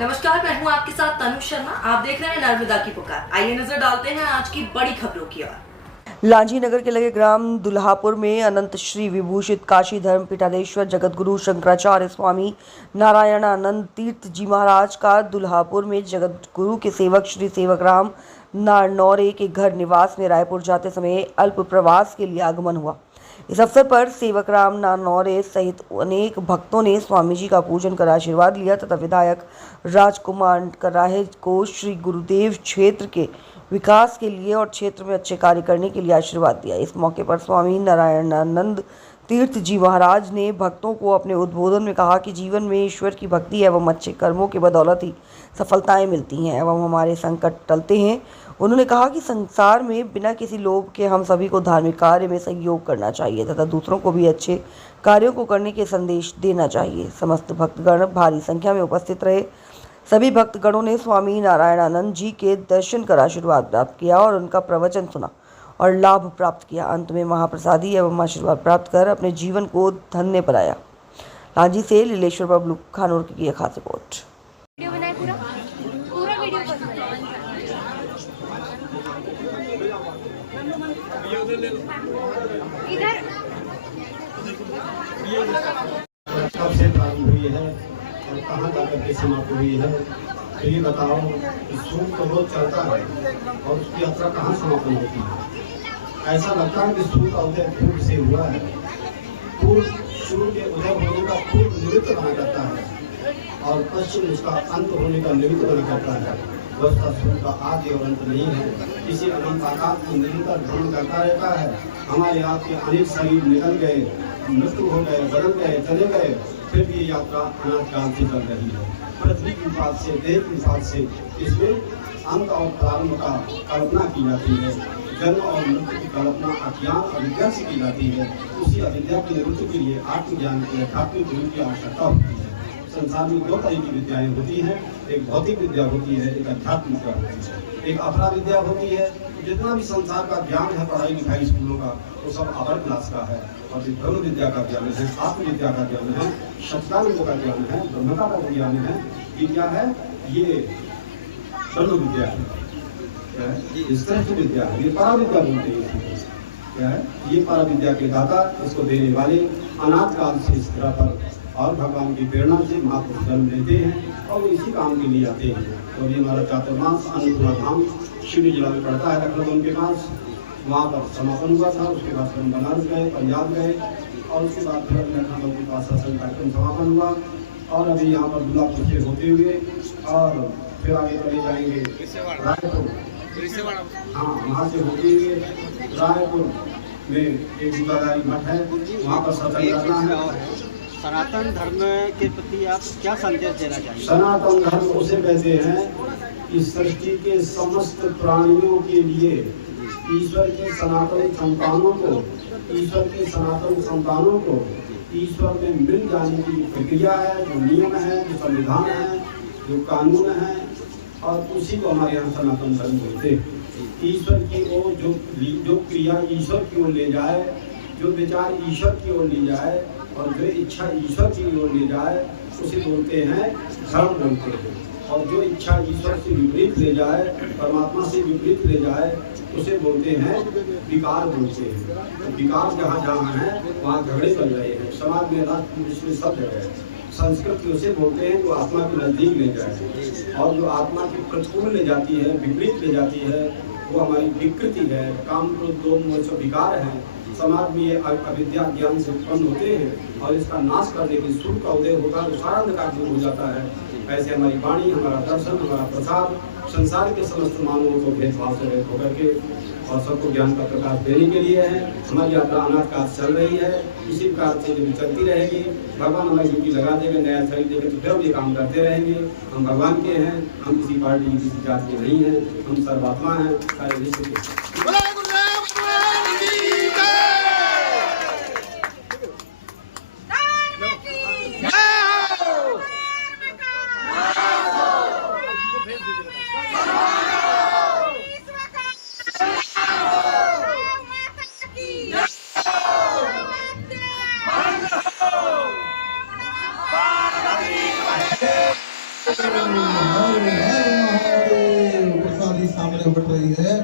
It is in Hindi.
नमस्कार, मैं हूं आपके साथ तनु शर्मा। आप देख रहे हैं नर्मदा की पुकार। आइए नजर डालते हैं आज की बड़ी खबरों की ओर। लांजी नगर के लगे ग्राम दुल्हापुर में अनंत श्री विभूषित काशी धर्म पीठाधीश्वर जगतगुरु शंकराचार्य स्वामी नारायणानंद तीर्थ जी महाराज का दुल्हापुर में जगतगुरु के सेवक श्री सेवक राम नारनौरे के घर निवास में रायपुर जाते समय अल्प प्रवास के लिए आगमन हुआ। इस अवसर पर सेवक राम नारनौरे सहित अनेक भक्तों ने स्वामी जी का पूजन कर आशीर्वाद लिया तथा विधायक राजकुमार कराहे को श्री गुरुदेव क्षेत्र के विकास के लिए और क्षेत्र में अच्छे कार्य करने के लिए आशीर्वाद दिया। इस मौके पर स्वामी नारायणानंद तीर्थ जी महाराज ने भक्तों को अपने उद्बोधन में कहा कि जीवन में ईश्वर की भक्ति एवं अच्छे कर्मों की बदौलत ही सफलताएं मिलती हैं एवं हमारे संकट टलते हैं। उन्होंने कहा कि संसार में बिना किसी लोभ के हम सभी को धार्मिक कार्य में सहयोग करना चाहिए तथा दूसरों को भी अच्छे कार्यों को करने के संदेश देना चाहिए। समस्त भक्तगण भारी संख्या में उपस्थित रहे। सभी भक्तगणों ने स्वामी नारायणानंद जी के दर्शन कर आशीर्वाद प्राप्त किया और उनका प्रवचन सुना और लाभ प्राप्त किया। अंत में महाप्रसादी एवं आशीर्वाद प्राप्त कर अपने जीवन को धन्य बनाया। लांजी से लीलेश्वर बबलू खानोर की एक खास रिपोर्ट। कब से प्रारंभ हुई है और कहाँ जाकर के समाप्त हुई है, तो ये बताओ। सूर्य तो रोज चलता है और उसकी यात्रा कहाँ समापन होती है। ऐसा लगता है कि सूर्य का उदय पूर्व से हुआ है। पूर्व सूर्य के उदय होने का पूर्व निमित्त बना करता है और पश्चिम उसका अंत होने का निमित्त बना करता है। वस्तुतः सूर्य का आदि और अंत नहीं है। इसी अनंत आकाश को निरंतर भ्रमण करता रहता है। हमारे आपके अनेक शरीर निकल गए, मृत्यु हो गए, बदल गए, चले गए, फिर भी ये यात्रा अनाथ काल से चल रही है। पृथ्वी की बात से, देह की बात से इसमें अंत और प्रारंभ का कल्पना की जाती है। जन्म और मृत्यु की कल्पना अज्ञान अविद्या से की जाती है। उसी अविद्या की निवृत्ति के लिए आत्मज्ञान की आध्यात्मिक गुरु की आवश्यकता होती है। संसार में दो तरह की विद्याएं होती हैं, एक भौतिक विद्या होती है, एक अध्यात्म विद्या होती है। एक अपरा विद्या होती है। जितना भी संसार का ज्ञान है, पढ़ाई लिखाई स्कूलों का, वो सब अपर क्लास का है। और जो ब्रह्म विद्या का ज्ञान है, आत्मविद्या का ज्ञान है, सच्चिदानंद का ज्ञान है, ब्रह्मता का ज्ञान है, ये क्या है? ये ब्रह्म विद्या है। इस तरह की विद्या है, ये परा विद्या बोलते हैं। क्या है? ये परा विद्या के दाता, इसको देने वाले अनाथ काल से इस तरह पर और भगवान की प्रेरणा से महापुरुष जन्म लेते हैं और वो इसी काम के लिए आते हैं। तो ये हमारा चातुर्मास अन्नपूर्णा धाम शिवनी जिला में पड़ता है, लखनऊ के पास। वहाँ पर समापन हुआ था। उसके बाद हम बनारस गए, पंजाब गए और उसके बाद फिर लखनऊ के पास सत्संग कार्यक्रम समापन हुआ। और अभी यहाँ पर दुल्हापुर से होते हुए और फिर आगे चले जाएंगे रायपुर। हाँ, वहाँ से होते हुए रायपुर में एक दूसराधारी मठ है, वहाँ पर सत्संग करना है। सनातन धर्म के प्रति आप क्या संदेश देना चाहिए? सनातन धर्म उसे कहते हैं कि सृष्टि के समस्त प्राणियों के लिए ईश्वर के सनातन संतानों को, ईश्वर के सनातन संतानों को ईश्वर में मिल जाने की प्रक्रिया है, जो नियम है, जो संविधान है, जो कानून है, और उसी को हमारे यहाँ सनातन धर्म बोलते हैं। ईश्वर की ओर जो क्रिया ईश्वर की ओर ले जाए, जो विचार ईश्वर की ओर ले जाए और जो इच्छा ईश्वर की ओर ले जाए, उसे बोलते हैं धर्म बोलते हैं। और जो इच्छा ईश्वर से विपरीत ले जाए, परमात्मा से विपरीत ले जाए, उसे बोलते हैं विकार बोलते हैं। तो विकार जहाँ जहाँ है वहाँ झगड़े चल रहे हैं समाज में, राष्ट्र विश्व में, सब जगह है। संस्कृत उसे बोलते हैं जो आत्मा के नजदीक ले जाए, और जो आत्मा के प्रतिकूल ले जाती है, विपरीत ले जाती है, वो हमारी विकृति है। काम क्रोध लोभ मोह सब विकार है। समाज में ये अविद्या ज्ञान से उत्पन्न होते हैं और इसका नाश करने के सूर्य का उदय होगा तो सारा अंधकार दूर हो जाता है। ऐसे हमारी वाणी, हमारा दर्शन, हमारा प्रसाद संसार के समस्त मानवों को भेदभाव से रहित होकर के और सबको ज्ञान का प्रकाश देने के लिए है। हमारी यात्रा अनाथ काल चल रही है, इसी प्रकार से जब चलती रहेगी। भगवान हमारी ड्यूटी लगा देंगे, नया शरीर देंगे तो फिर हम ये काम करते रहेंगे। हम भगवान के हैं, हम किसी पार्टी किसी जात के नहीं हैं, हम सर्वात्मा हैं, सारे विश्व के। प्रसादी सामने उठ रही है।